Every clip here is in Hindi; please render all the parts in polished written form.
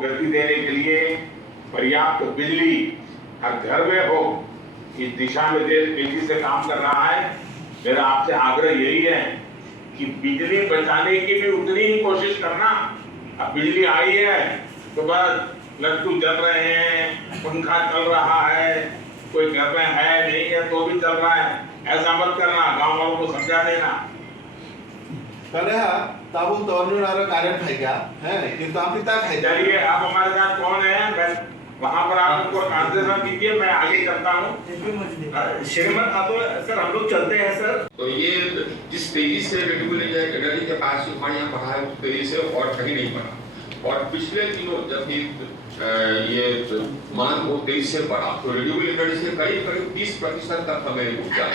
गति देने के लिए पर्याप्त बिजली हर घर में हो, इस दिशा में देश तेजी से काम कर रहा है। मेरा आपसे आग्रह यही है कि बिजली बचाने की भी उतनी ही कोशिश करना। अब बिजली आई है तो बस लट्टू जल रहे हैं, पंखा चल रहा है, कोई घर में है नहीं है तो भी चल रहा है, ऐसा मत करना। गांव वालों को समझा देना। ताबू तोरनुनारो कारण खाएगा है किंतु आप पिता खाएगा। चलिए आप हमारे साथ कौन है, मैं वहाँ पर आप उनको ट्रांसलेशन कीजिए, मैं आगे करता हूँ। श्रीमद आप सर हम लोग चलते हैं सर। तो ये जिस तेजी से रेडियो नदी के पास से पानी यहाँ बढ़ा है उस तेजी से और कहीं नहीं बढ़ा। और पिछले दिनों जब ये मान बहुत तेजी से बढ़ा तो रेडियो नदी से करीब 30% तक हमें पहुँचा।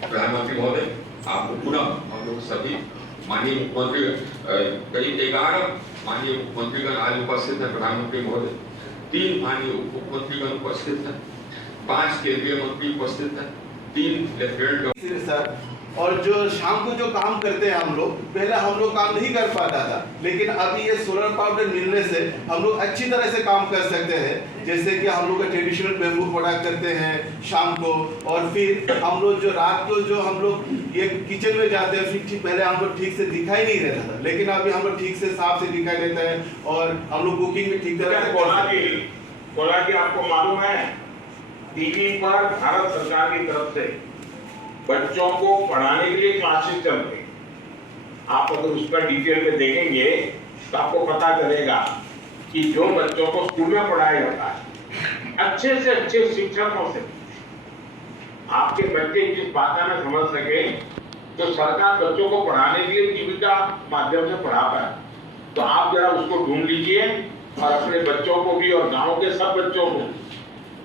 प्रधानमंत्री महोदय आपको पुनः हम लोग सभी माननीय मुख्यमंत्री करीब 11 माननीय मुख्यमंत्रीगण आज उपस्थित है। प्रधानमंत्री महोदय 3 माननीय उप मुख्यमंत्रीगण उपस्थित है, 5 केंद्रीय मंत्री उपस्थित है, 3 लेफ्टिनेंट सर। और जो शाम को जो काम करते हैं हम लोग, पहले हम लोग काम नहीं कर पाता था, लेकिन अभी ये सोलर पावर मिलने से हम लोग अच्छी तरह से काम कर सकते हैं। जैसे कि हम लोग ट्रेडिशनल बेम्बू प्रोडक्ट करते हैं शाम को, और फिर हम लोग जो रात को जो हम लोग ये किचन में जाते हैं फिर पहले हम लोग ठीक से दिखाई नहीं रहता था, लेकिन अभी हम लोग ठीक से साफ से दिखाई देता है और हम लोग कुकिंग भी ठीक तरह से। बोला कि आपको मालूम है टीवी पर भारत सरकार की तरफ से बच्चों को पढ़ाने के लिए क्लासेस चल रही। आप अगर उस पर डिटेल में देखेंगे तो आपको पता चलेगा कि जो बच्चों को स्कूल में पढ़ाया जाता है अच्छे से अच्छे शिक्षकों से आपके बच्चे जिस भाषा में समझ सके, तो सरकार बच्चों को पढ़ाने के लिए टीवी का माध्यम से पढ़ा पाए। तो आप जरा उसको ढूंढ लीजिए और अपने बच्चों को भी और गांव के सब बच्चों को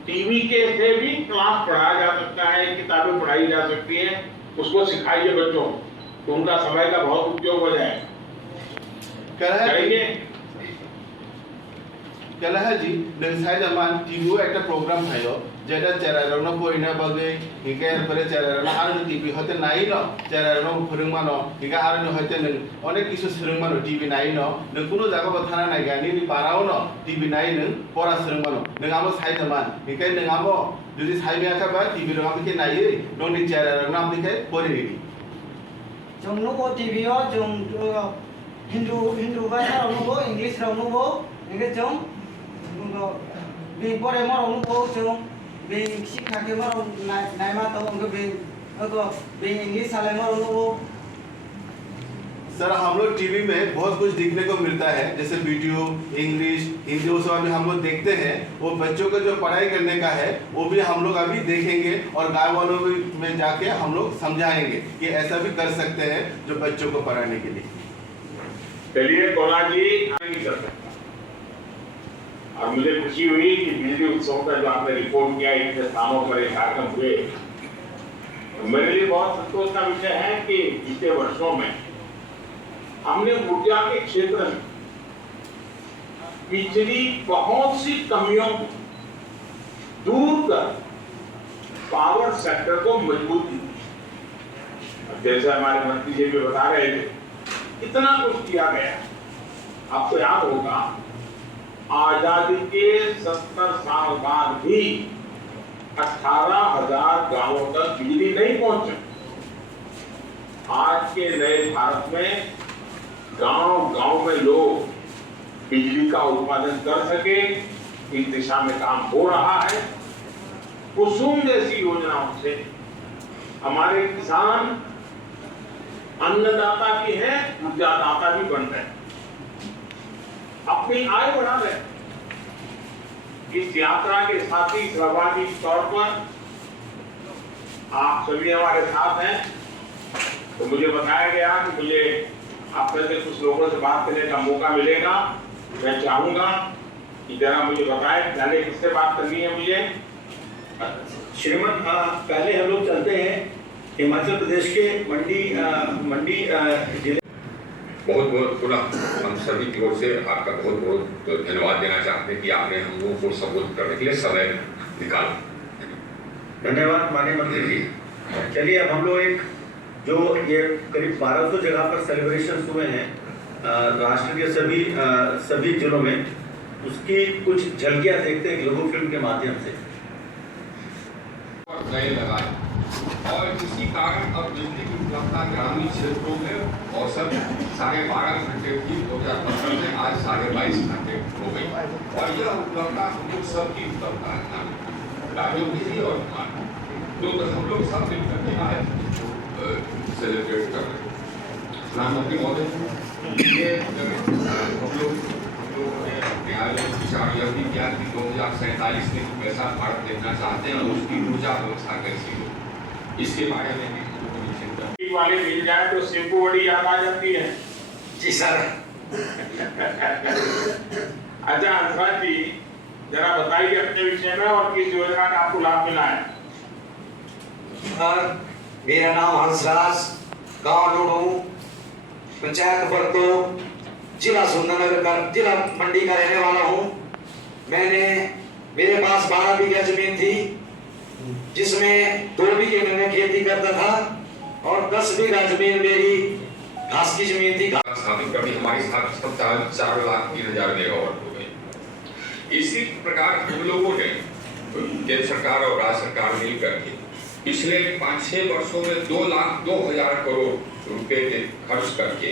टीवी के से भी क्लास पढ़ाया जा सकता है, किताबें पढ़ाई जा सकती हैं, उसको सिखाइए बच्चों को, तो उनका समय का बहुत उपयोग हो जाएगा। करेंगे कलहा जी नोंसाय जमान टीवी एक प्रोग्राम है जेटा चेरारनो पोइना बगे हिके परे चेरारनो आरो टीवी होते नाइ न चेरारनो फोरोंमानो हिका आरो होते नों अनेक किसु सोलोंमानो टीवी नाइ न नों कुनो जागा थाना नाइ गानि पाराव न टीवी नाइ नों परा सोलोंमानो नों आमो साइ जमान हिके नों आमो जुदि साइ मेका बा टीवी रो आमके नाइ नों नि चेरारनो आमके पोरिनि जोंनो को टीवी ओ जों हिंदू भाषा रो इंग्लिश रो इनके जों बे परे मरो नो जों बे शिक्षा के मरो नाइमा तो उनको बे इंग्लिश साले मरो नो। सर हम लोग टीवी में बहुत कुछ देखने को मिलता है, जैसे वीडियो इंग्लिश हिंदी वो सब अभी हम लोग देखते हैं। वो बच्चों को जो पढ़ाई करने का है वो भी हम लोग अभी देखेंगे और गाँव वालों में जाके हम लोग समझाएंगे कि ऐसा भी कर सकते हैं जो बच्चों को पढ़ाने के लिए। चलिए कोला जी नहीं कर सकता। और मुझे खुशी हुई कि बिजली उत्सव का जो आपने रिपोर्ट किया इतने स्थानों पर ये कार्यक्रम हुए, मेरे लिए बहुत संतोष का विषय है कि बीते वर्षों में हमने ऊर्जा के क्षेत्र में पिछली बहुत सी कमियों को दूर कर पावर सेक्टर को मजबूती दी। जैसे हमारे मंत्री जी भी बता रहे थे, इतना कुछ किया गया। आपको याद होगा आजादी के 70 साल बाद भी 18,000 गांवों तक बिजली नहीं पहुंची। आज के नए भारत में गांव-गांव में लोग बिजली का उत्पादन कर सके, इस दिशा में काम हो रहा है। कुसुम जैसी योजनाओं से हमारे किसान अन्नदाता भी हैं, ऊर्जादाता भी बन रहे हैं, अपनी आय बढ़ा रहे। इस यात्रा के साथी सहभागी के तौर पर आप सभी हमारे साथ हैं। तो मुझे बताया गया कि मुझे आप में से कुछ लोगों से बात करने का मौका मिलेगा। मैं चाहूंगा कि जरा मुझे बताएं पहले किससे बात करनी है मुझे। श्रीमद पहले हम लोग चलते हैं हिमाचल प्रदेश के मंडी जिले। बहुत बहुत पुनः हम सभी की ओर से आपका बहुत बहुत धन्यवाद देना चाहते हैं कि आपने हम लोगों को संबोधित करने के लिए समय निकाला। धन्यवाद माननीय मंत्री जी। चलिए अब हम लोग एक जो ये करीब 1200 जगह पर सेलिब्रेशन हुए हैं राष्ट्र के सभी जिलों में, उसकी कुछ झलकियां देखते हैं ग्लोबल फिल्म के माध्यम से। और नए लगाए और इसी कारण अब बिजली की उपलब्धता ग्रामीण क्षेत्रों में औसत 12.5 घंटे की 2015 में आज 22.5 घंटे हो गई और यह उपलब्धता हम लोग सबकी उपलब्धता है, राज्यों की भी और हमारी, तो हम लोग सब मिलकर के आज सेलिब्रेट कर रहे हैं। प्रधानमंत्री महोदय, ये हम लोग ने न्यायालय में विचार यह भी किया कि 2047 में कैसा भारत देखना चाहते हैं और उसकी ऊर्जा व्यवस्था कैसी हो, इसके बारे में भी चिंता वाले मिल जाए तो सिंपू बड़ी याद आ जाती है। जी सर। अच्छा हंसराज जी, जरा बताइए अपने विषय में और किस योजना का आपको लाभ मिला है। सर, मेरा नाम हंसराज, गांव लुडू, पंचायत बरतो, जिला सुंदरनगर का, जिला मंडी का रहने वाला हूँ। मेरे पास 12 बीघा जमीन थी, जिसमें 2 बीघे में मैं खेती करता था और 10 बीघा जमीन मेरी घास की जमीन थी। स्थापित करनी हमारी क्षमता 4,03,000 मेगावाट हो गई। इसी प्रकार हम लोगों ने केंद्र सरकार और राज्य सरकार मिलकर के पिछले 5-6 वर्षों में 2,02,000 करोड़ रुपए के खर्च करके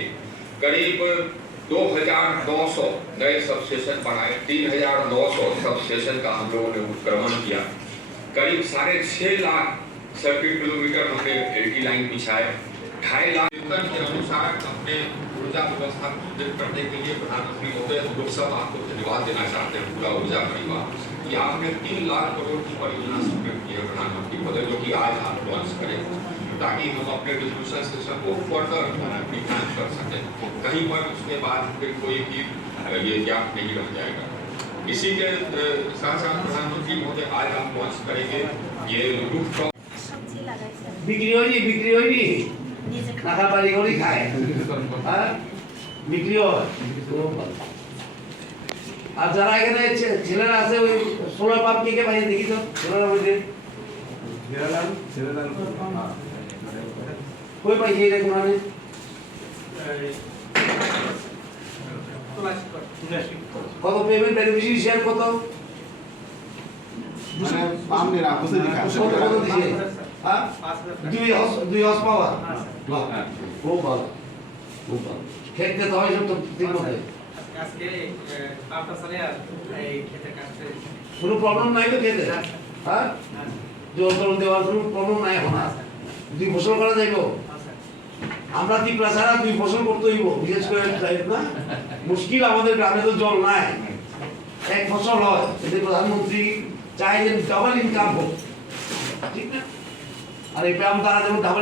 करीब 2,900 नए सबस्टेशन बनाए, 3,900 सबस्टेशन का हम लोगों ने उत्क्रमण किया, करीब 6.5 लाख सर्किट किलोमीटर हमने एलटी लाइन बिछाए, 2.5 लाख के अनुसार अपने ऊर्जा व्यवस्था को सुदृढ़ करने के लिए प्रधानमंत्री महोदय हम लोग सब आपको धन्यवाद देना चाहते हैं, पूरा ऊर्जा परिवार, कि आपने 3 लाख करोड़ की परियोजना स्वीकृत की है प्रधानमंत्री महोदय, जो कि आज आप लॉन्च करें, ताकि हम अपने डिस्ट्रीब्यूशन सिस्टम को फर्दर एनहांस कर सकें, कहीं पर उसके बाद फिर कोई भी ये गैप नहीं रह जाएगा। इसी के साथ साथ प्रधानमंत्री महोदय आज आप लॉन्च करेंगे ये रूफटॉप বিক্রি হয়নি টাকা বাড়ি করে খায় হ্যাঁ বিক্রি হয়। আর যারা এখানে ছেলেরা আছে ওই সোলার পাম্প কে বাইরে দেখি তো ছেলেরা বলতে কই পাইছে এটা কোনানে কত পেমেন্ট বেনিফিশিয়ারি শেয়ার কত मैंने पाम ने आपको से दिखा কত দিছে হ্যাঁ 2 হর্স পাওয়ার খুব ভালো খুব ভালো খেতে তো হয় সব তো ঠিক মতো আজকে পাঁচটা সালে আর এই খেতে কাটতে কোনো প্রবলেম নাই তো খেতে হ্যাঁ জল দেওয়ার কোনো প্রবলেম নাই এখন আর 2 ফসল করা যাইব আমরা তিপ্রা ছাড়া 2 ফসল করতে হইব বিশেষ করে না মুশকিল আমাদের গ্রামে তো জল নাই এক ফসল হয় এতে প্রধানমন্ত্রী চাই যে ডাবল ইনকাম হোক ঠিক না আর এই গ্রাম তারা যেমন ডাবল